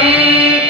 aí.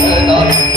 Nein. Dank.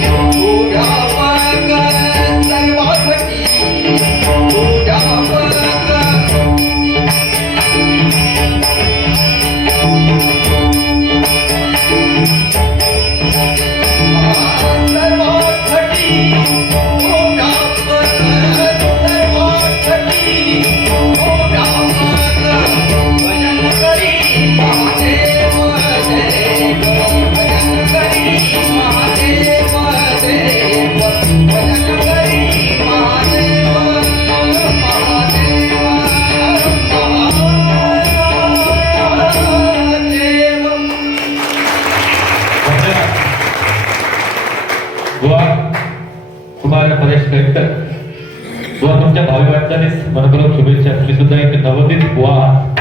mío. यानिमित्तानिमित्त व तुमच्या भावी वाटतानीच मनपूर्वक शुभेच्छा. मी सुद्धा एक नवदित बुवा.